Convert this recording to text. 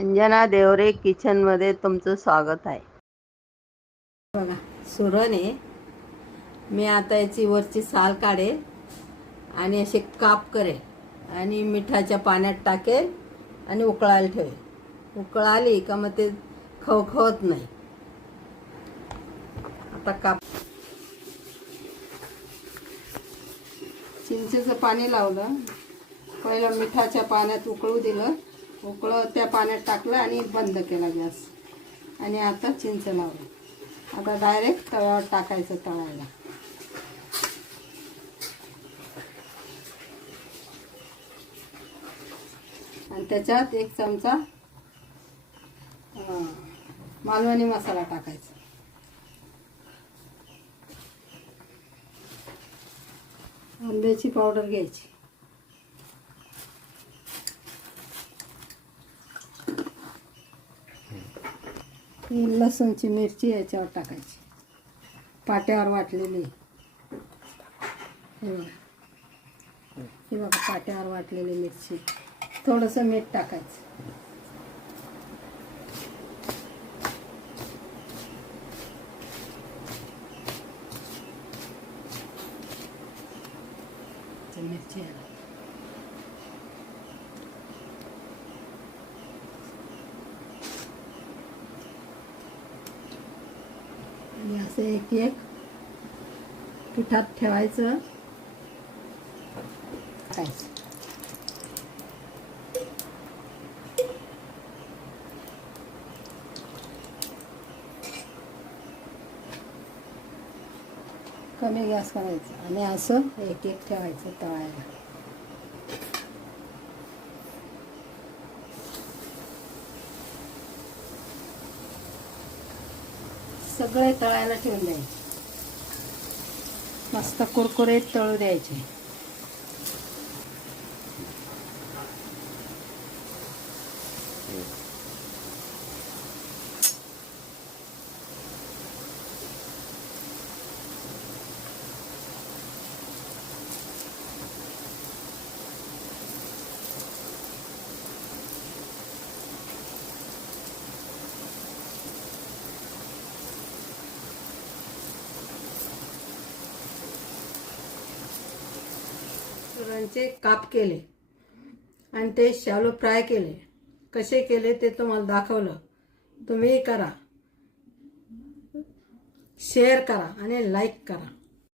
अंजना देवरे किचनमध्ये तुमचं स्वागत आहे. बघा सुरण आहे. मी आता याची वरची साल काढेल आणि असे काप करेल आणि मिठाच्या पाण्यात टाकेल आणि उकळायला ठेवेल. उकळाली का मग ते खवखवत नाही. आता काप चिंचेचं पाणी लावलं. पहिलं मिठाच्या पाण्यात उकळू दिलं. उकळं त्या पाण्यात टाकलं आणि बंद केला गॅस. आणि आता चिंच लावलं. आता डायरेक्ट तव्यावर टाकायचं तळायला. आणि त्याच्यात एक चमचा मालवणी मसाला टाकायचा. आंब्याची पावडर घ्यायची. ही लसूणची मिरची याच्यावर टाकायची. पाट्यावर वाटलेली. हे बघा. हे बघा पाट्यावर वाटलेली मिरची. थोडंसं मीठ टाकायचं. मिरची आणि असं एक एक पिठात ठेवायचं. कमी गॅस करायचं आणि असं एक एक ठेवायचं तळायला. सगळे तळायला ठेवून द्यायचे मस्त कुरकुरीत तळू द्यायचे. सुरांचे काप केले. आणि ते शालो फ्राय केले. कसे केले ते तुम्हाला दाखवलं. तुम्ही करा. शेअर करा आणि लाईक करा.